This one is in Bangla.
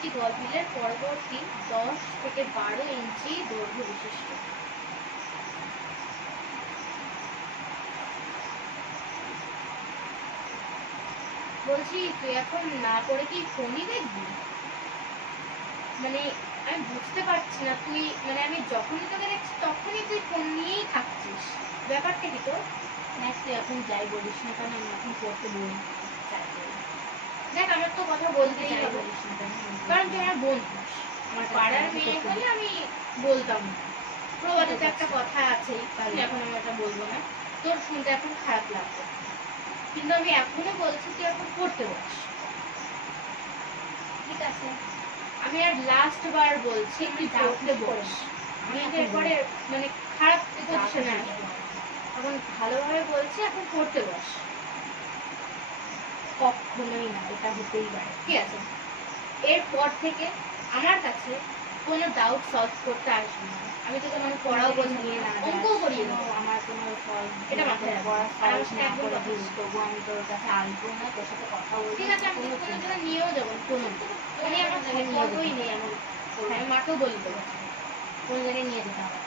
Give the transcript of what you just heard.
দুটি গলবিলের পরবর্তী 10 থেকে 12 ইঞ্চি দৈর্ঘ্য বিশিষ্ট। বলছি তুই এখন না করে কি ফোনই দেখবি? মানে আমি বুঝতে পারছি না, তুই মানে আমি যখনই তোকে দেখছি তখনই তুই ফোন নিয়েই থাকছিস, ব্যাপারটা কি তোর? দেখ তুই এখন যাই বলিস না কেন, আমি এখন পড়তে বই চাই। দেখ আমার তো কথা বলতেই যাই হবে, বলিস না কেন, কারণ তুই আমার বোন, আমার পাড়ার মেয়ে হলে আমি বলতাম না। প্রবাদে তো একটা কথা আছেই, তাহলে এখন আমি এটা বলবো না, তোর শুনতে এখন খারাপ লাগবে, কিন্তু আমি এখনো বলছি তুই এখন পড়তে বস। ঠিক আছে, আমি আর লাস্ট বার বলছি তুই পড়তে বস। আমি এরপরে মানে খারাপ পজিশনে আসবো, এখন ভালোভাবে বলছি এখন পড়তে বস। কখনোই না, এটা হতেই পারে। ঠিক আছে, এরপর থেকে আমার কাছে কোনো ডাউট সলভ করতে আসবে না। আমি তোকে মানে পড়াও বোঝাবো না, অঙ্কও করিয়ে দেবো, আমার কোনো এটা মাথায় রাখবো। আর আমার সাথে একদম কথা বলবি না। তবু আমি তোর কাছে আসবো না, তোর সাথে কথা বলবো। ঠিক আছে, আমি তোকে কোনো জায়গায় নিয়েও যাবো না, কোনো মানে আমার সম্পর্কই নেই এমন। হ্যাঁ, মাকেও বলবো কোন জায়গায় নিয়ে যেতে হবে?